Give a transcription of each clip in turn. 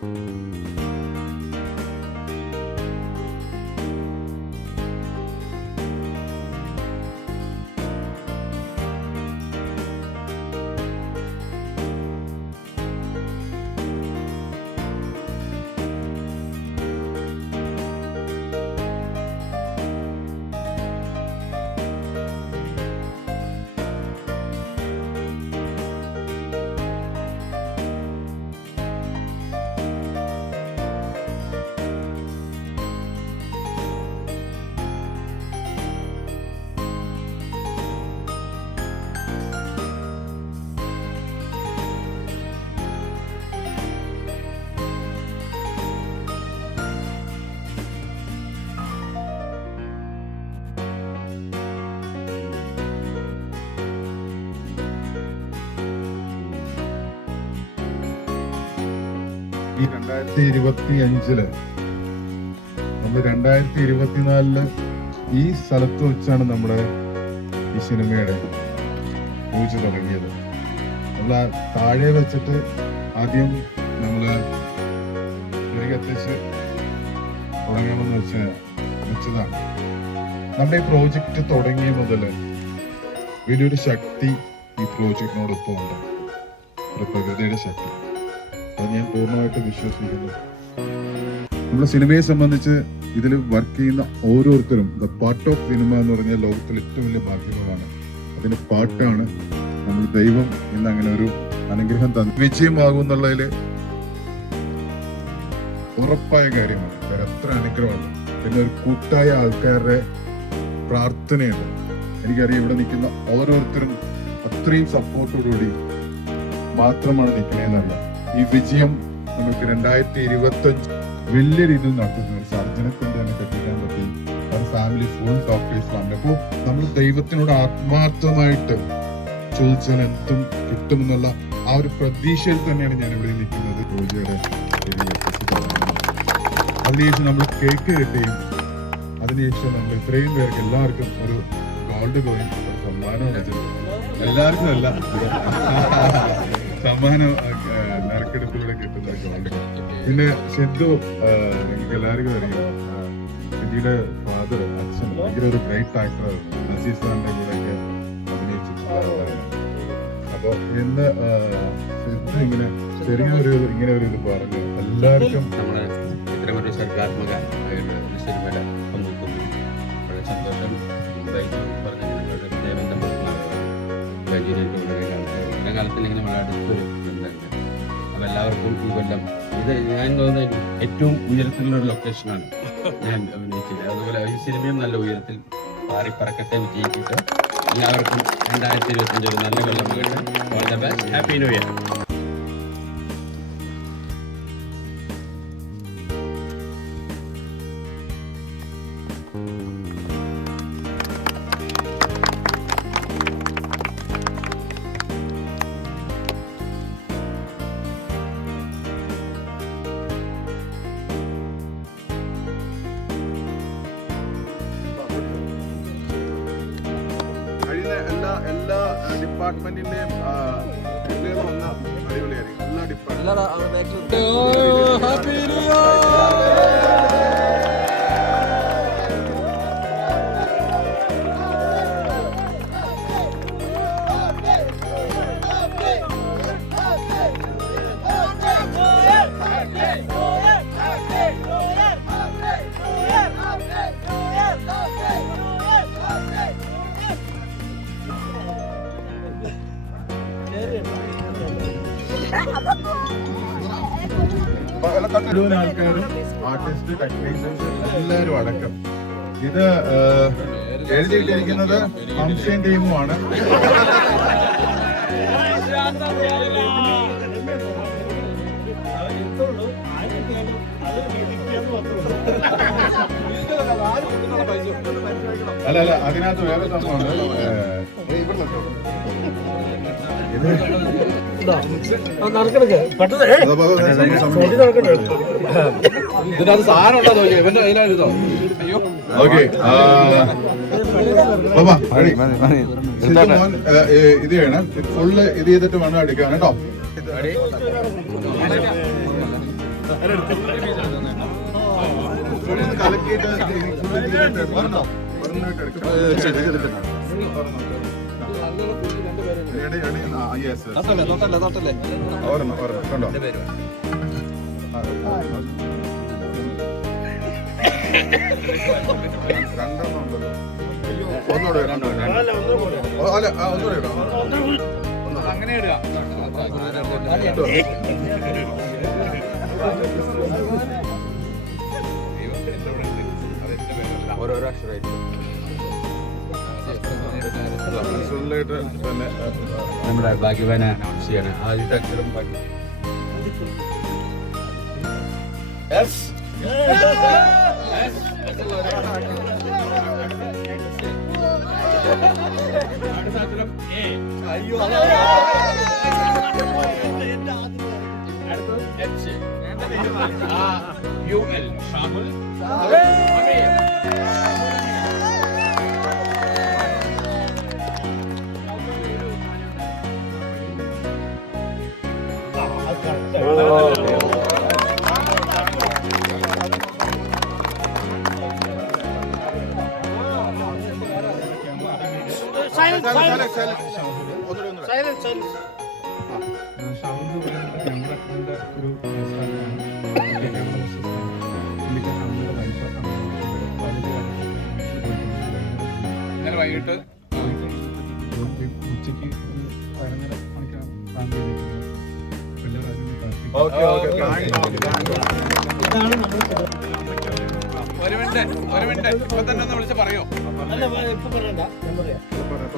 ഈ 2025 നമ്മൾ 2024 ഈ സ്ഥലത്ത് വെച്ചാണ് നമ്മുടെ ഈ സിനിമയുടെ പൂജ തുടങ്ങിയത്. നമ്മൾ താഴെ വെച്ചിട്ട് ആദ്യം നമ്മള് തിരികെത്തിച്ച് തുടങ്ങണമെന്ന് വെച്ചതാണ്. നമ്മുടെ ഈ പ്രോജക്റ്റ് തുടങ്ങിയ മുതൽ വലിയൊരു ശക്തി ഈ പ്രോജക്റ്റിനോടൊപ്പം ഉണ്ട്, പ്രകൃതിയുടെ ശക്തി. അത് ഞാൻ പൂർണ്ണമായിട്ട് വിശ്വസിക്കുന്നു. നമ്മുടെ സിനിമയെ സംബന്ധിച്ച് ഇതിൽ വർക്ക് ചെയ്യുന്ന ഓരോരുത്തരും ദ പാർട്ട് ഓഫ് സിനിമ എന്ന് പറഞ്ഞാൽ ലോകത്തിൽ ഏറ്റവും വലിയ മാധ്യമമാണ്. അതിന് പാട്ടാണ് നമ്മൾ ദൈവം ഇന്ന് അങ്ങനെ ഒരു അനുഗ്രഹം തന്നു വിജയമാകും എന്നുള്ളതിൽ ഉറപ്പായ കാര്യമാണ്. വേറെ എത്ര അനുഗ്രഹമുണ്ട്. പിന്നെ ഒരു കൂട്ടായ ആൾക്കാരുടെ പ്രാർത്ഥനയുണ്ട്. എനിക്കറിയാം ഇവിടെ നിൽക്കുന്ന ഓരോരുത്തരും അത്രയും സപ്പോർട്ടോടുകൂടി മാത്രമാണ് നിൽക്കണേന്നറിയാം. ഈ വിജയം നമുക്ക് 2025 വലിയ രീതിയിൽ നടത്തുന്ന ഒരു സർജനെ കൊണ്ട് തന്നെ കെട്ടിക്കാൻ പറ്റി. ഒരു ഫാമിലി ഫുൾ ഡോക്ടേഴ്സാണ്. അപ്പോൾ നമ്മൾ ദൈവത്തിനോട് ആത്മാർത്ഥമായിട്ട് ചോദിച്ചാൽ എന്തും കിട്ടുമെന്നുള്ള ആ ഒരു പ്രതീക്ഷയിൽ തന്നെയാണ് ഞാൻ ഇവിടെ നിൽക്കുന്നത്. പൂജയുടെ അതിനുശേഷം നമ്മൾ കേക്ക് കിട്ടുകയും അതിനുശേഷം നമ്മൾ ഇത്രയും പേർക്ക് എല്ലാവർക്കും ഒരു ഗോൾഡ് കോയിൻ സമ്മാനം എല്ലാവർക്കും അല്ല, സമ്മാനം നറുക്കെടുപ്പിലൂടെ കിട്ടുന്ന ഗോൾഡ്. പിന്നെ സിദ്ധു, നിങ്ങൾക്ക് എല്ലാവർക്കും അറിയാം, സിദ്ധിയുടെ ഫാദർ അച്ഛൻ ഭയങ്കര ഒരു ഗ്രേറ്റ് ആക്ടർ, അസീസ് ഖാന്റെ കൂടെയൊക്കെ അഭിനയിച്ചിട്ടുണ്ട്. അപ്പൊ ഇന്ന് സിദ്ധു ഇങ്ങനെ ചെറിയൊരു ഇങ്ങനെ ഒരു ഇത് പറഞ്ഞു എല്ലാവർക്കും നമ്മളെ ഇത്തരമൊരു സർഗാത്മക സിനിമയുടെ പങ്കുവെക്കുന്നു. വളരെ സന്തോഷം. കാലത്തിൽ ഇങ്ങനെ വളരെ അടുത്തൊരു ബന്ധമുണ്ട്. അപ്പം എല്ലാവർക്കും ഈ കൊല്ലം ഇത് ഞാൻ തോന്നുന്നത് ഏറ്റവും ഉയരത്തിലുള്ള ഒരു ലൊക്കേഷനാണ് ഞാൻ അഭിനയിച്ചത്. അതുപോലെ ഈ സിനിമയും നല്ല ഉയരത്തിൽ പാറിപ്പറക്കത്തെ വിജയിച്ചിട്ട് എല്ലാവർക്കും 2025 ഒരു നല്ല കൊല്ലം. All the best. Happy new year. എല്ലാ ഡിപ്പാർട്ട്മെന്റിന്റെയും വന്ന അടിപൊളിയായിരിക്കും. എല്ലാ ഡിപ്പാർട്ട്മെന്റും മുഴുവൻ ആൾക്കാരും ആർട്ടിസ്റ്റ്, ടെക്നീഷ്യൻസ് എല്ലാവരും അടക്കം ഇത് എഴുതിയിട്ടിരിക്കുന്നത് ഹംസയും ടീമുമാണ്. അല്ല അതിനകത്ത് വേറെ സംഭവമാണ്. ഇതിനകത്ത് സാധനം ഉണ്ടോ ഇവന്റെ കയ്യിലായിരുന്നോ? ഓക്കെ, ഇത് ചെയ്യണം. ഫുള്ള് ഇത് ചെയ്തിട്ട് വേണം എടുക്കാൻ കേട്ടോ. കലക്കിയിട്ട് കണ്ടോ ഒന്നുകൂടെ അങ്ങനെ ഇടുക. ഓരോരോ അക്ഷരമായിട്ട് തന്നെ നമ്മുടെ ഭാഗ്യവാനെ അനൗൺസ് ചെയ്യണം. ആദ്യത്തെ അക്ഷരം ഭാഗ്യ. അടുത്ത അക്ഷരം A. അടുത്തത് H. UL. ഷാഹുൽ. ഇന്നലെ വൈകിട്ട് ഉച്ചയ്ക്ക് 11:30 മണിക്കാണ് പ്ലാൻ ചെയ്തിരിക്കുന്നത്. ഒരു മിനിറ്റ് ഇപ്പൊ തന്നെ ഒന്ന് വിളിച്ച് പറയോ?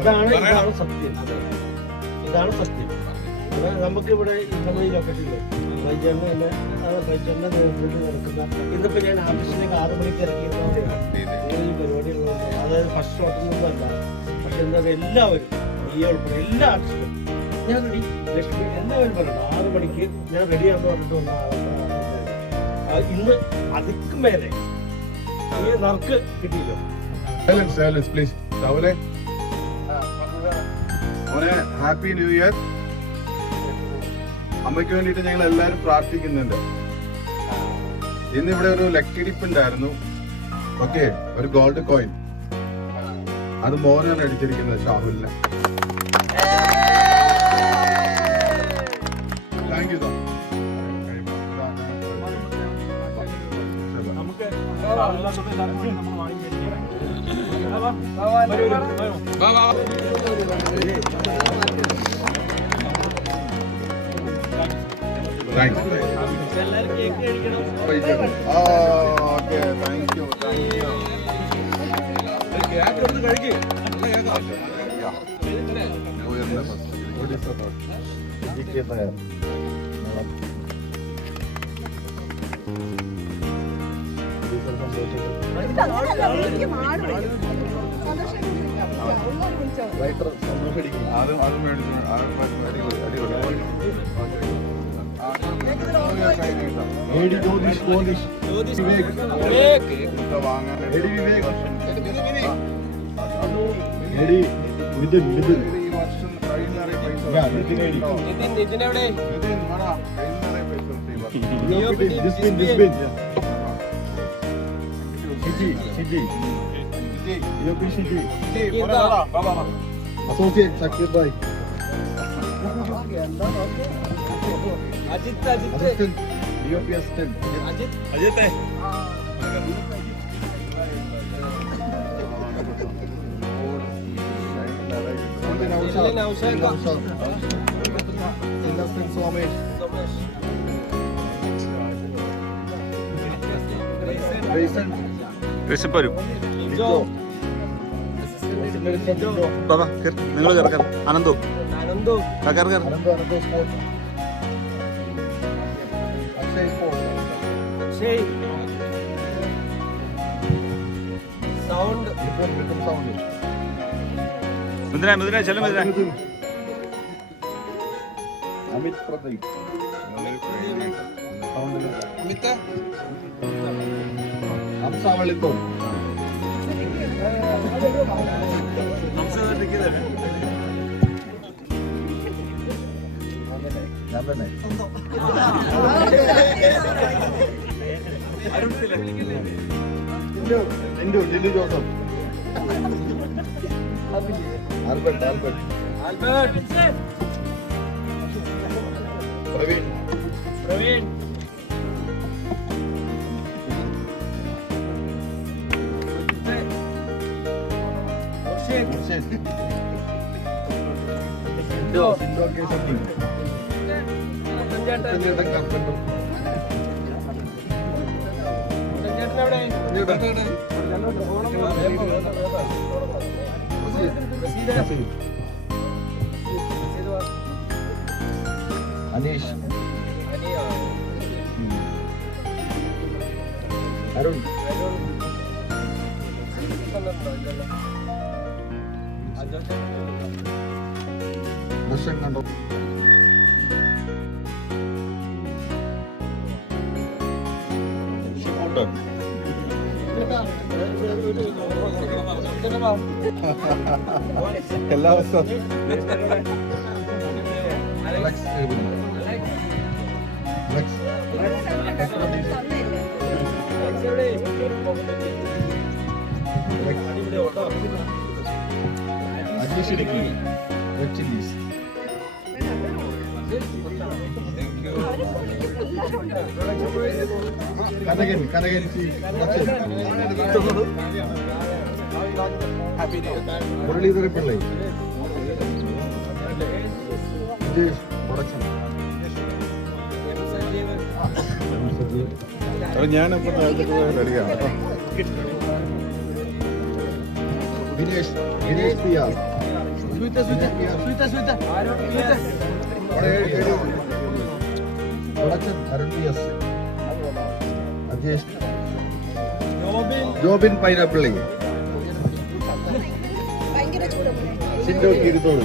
ഇതാണ് സത്യം. ഇതാണ് സത്യം. നമുക്കിവിടെ നമ്മുടെ ഈ ലൊക്കേഷനിൽ ബൈജറിന്റെ നേതൃത്വത്തിൽ നടക്കുന്ന ഇന്നിപ്പോ ഞാൻ ആർട്ടിസ്റ്റിലേക്ക് 6 മണിക്ക് ഇറക്കിയിട്ടുള്ള ഈ പരിപാടി ഉള്ളതുകൊണ്ട് അതായത് ഫസ്റ്റ് ഷോട്ടൊന്നുമല്ല. പക്ഷെ എന്താ പറയുക, എല്ലാവരും ഈ ഉൾപ്പെടെ എല്ലാ ആർട്ടിസ്റ്റും ഞാൻ റെഡി, ലക്ഷ്മി എല്ലാവരും പറഞ്ഞിട്ട് 6 മണിക്ക് ഞാൻ റെഡിയാന്ന് പറഞ്ഞിട്ട് വന്ന ഇന്ന് അതിക്കും മേലെ ഈ നറുക്ക് കിട്ടിയില്ലോ. Silence please. രാവിലെ ഹാപ്പി ന്യൂ ഇയർ. അമ്മയ്ക്ക് വേണ്ടിയിട്ട് ഞങ്ങൾ എല്ലാവരും പ്രാർത്ഥിക്കുന്നുണ്ട്. ഇന്നിവിടെ ഒരു ലക്കിടിപ്പ് ഉണ്ടായിരുന്നു. ഓക്കെ, ഒരു ഗോൾഡ് കോയിൻ. അത് മോനാണ് അടിച്ചിരിക്കുന്നത്, ഷാഹുലിനെ. Thank you. എല്ലാവരും കേക്ക് കഴിക്കണം. Associate Sakeer bhai. Ajith DOP assistant. അജിത്തെ നിങ്ങൾ ചേർക്കാൻ അനന്തു അനന്തു സൗണ്ട് മിഥുന ചെല്ലു മിഥുന. അമിത് പ്രദീപ്. ഹംസാവളിത്തോം. ഞാൻ തന്നെ ജിൻഡു ജോസഫ് ആൽബർട്ട് പ്രവീൺ അനീഷ് അരുൺ ദൃശ്യം കണ്ടോ എല്ലാ ദിവസവും Ajeesh Idukki red chillies Kanakan Muraleedhara Pillai Vijesh production ഞാനിപ്പോ റെഡിയാണ് Dinesh P R production Arun P S Ajesh Jobin Painappilly Shindo Keerithodu